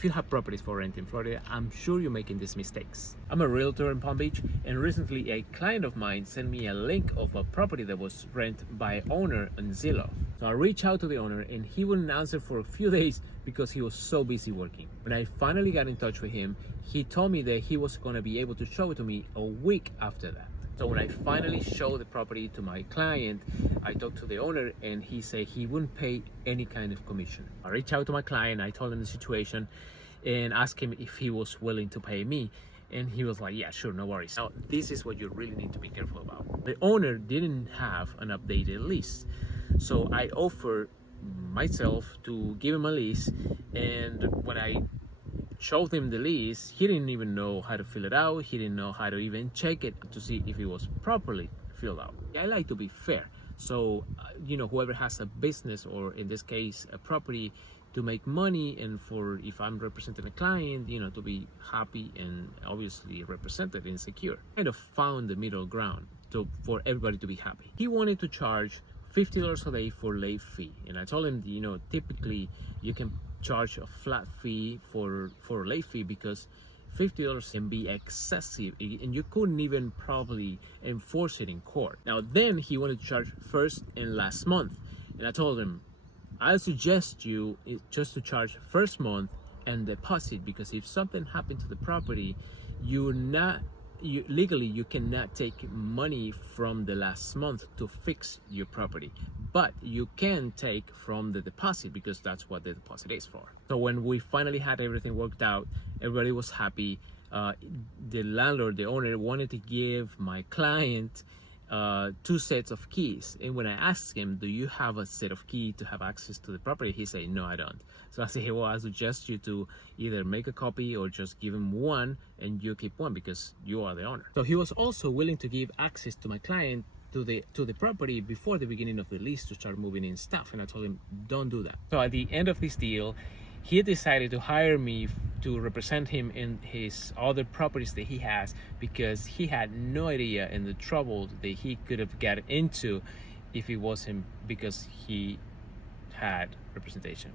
If you have properties for rent in Florida, I'm sure you're making these mistakes. I'm a realtor in Palm Beach, and recently a client of mine sent me a link of a property that was rented by owner on Zillow. So I reached out to the owner and he wouldn't answer for a few days because he was so busy working. When I finally got in touch with him, he told me that he was going to be able to show it to me a week after that. So when I finally showed the property to my client, I talked to the owner and he said he wouldn't pay any kind of commission. I reached out to my client, I told him the situation and asked him if he was willing to pay me. And he was like, yeah, sure, no worries. Now, this is what you really need to be careful about. The owner didn't have an updated lease. So I offered myself to give him a lease. And when I showed him the lease, he didn't even know how to fill it out. He didn't know how to even check it to see if it was properly filled out. I like to be fair. So, whoever has a business, or in this case, a property, to make money, and for if I'm representing a client, to be happy and obviously represented and secure. Kind of found the middle ground for everybody to be happy. He wanted to charge $50 a day for late fee, and I told him, typically you can charge a flat fee for a late fee because $50 can be excessive and you couldn't even probably enforce it in court. Now then he wanted to charge first and last month, and I told him I suggest you just to charge first month and deposit, because if something happened to the property, legally you cannot take money from the last month to fix your property, but you can take from the deposit because that's what the deposit is for. So when we finally had everything worked out, everybody was happy. The landlord, the owner, wanted to give my client 2 sets of keys, and when I asked him, do you have a set of key to have access to the property, he said, no, I don't. So I said, hey, well, I suggest you to either make a copy or just give him one and you keep one because you are the owner. So he was also willing to give access to my client to the property before the beginning of the lease to start moving in stuff, and I told him, don't do that. So at the end of this deal, he decided to hire me to represent him in his other properties that he has, because he had no idea in the trouble that he could have got into if it wasn't because he had representation.